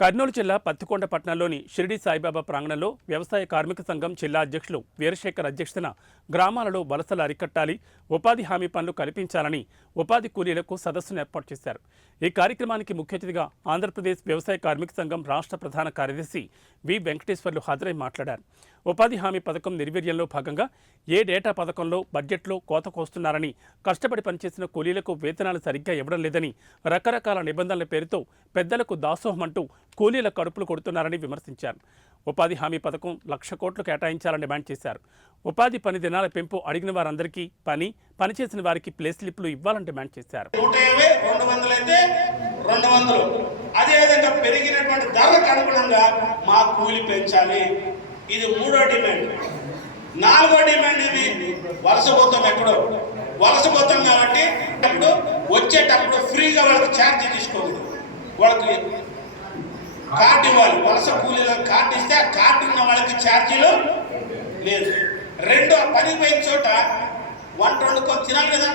కర్నూలు జిల్లా పత్తికొండ పట్టణంలోని షిరిడి సాయిబాబా ప్రాంగణంలో వ్యవసాయ కార్మిక సంఘం జిల్లా అధ్యక్షులు వీరశేఖర్ అధ్యక్షతన గ్రామాలలో వలసలు అరికట్టాలి, ఉపాధి హామీ పనులు కల్పించాలని ఉపాధి కూలీలకు సదస్సును ఏర్పాటు చేశారు. ఈ కార్యక్రమానికి ముఖ్య అతిథిగా ఆంధ్రప్రదేశ్ వ్యవసాయ కార్మిక సంఘం రాష్ట్ర ప్రధాన కార్యదర్శి వి వెంకటేశ్వర్లు హాజరై మాట్లాడారు. ఉపాధి హామీ పథకం నిర్వీర్యంలో భాగంగా ఏ డేటా పథకంలో బడ్జెట్లో కోత కోస్తున్నారని, కష్టపడి పనిచేసిన కూలీలకు వేతనాలు సరిగ్గా ఇవ్వడం లేదని, రకరకాల నిబంధనల పేరుతో పెద్దలకు దాసోహమంటూ కూలీల కడుపులు కొడుతున్నారని విమర్శించారు. ఉపాధి హామీ పథకం 1,00,000 కోట్లు కేటాయించాలని డిమాండ్ చేశారు. ఉపాధి పని దినాల పెంపు అడిగిన వారందరికీ పనిచేసిన వారికి ప్లే స్లిప్లు ఇవ్వాలని డిమాండ్ చేశారు. 150, 200 అయితే 200, అదేవిధంగా పెరిగినటువంటి ధరలకు అనుగుణంగా మా కూలి పెంచాలి. ఇది 3వ డిమాండ్. 4వ డిమాండ్ ఇది వలసపోతాం. ఎక్కడో వలసపోతాం కాబట్టి అప్పుడు వచ్చేటప్పుడు ఫ్రీగా వాళ్ళకి ఛార్జీ తీసుకోకూడదు. వాళ్ళకి కార్డు ఇవ్వాలి. వలస కూలీలకు కార్డు ఇస్తే ఆ కార్డు ఉన్న వాళ్ళకి ఛార్జీలు లేదు. 2 పనికి పోయిన చోట వంట వండుకొని తినాలి కదా.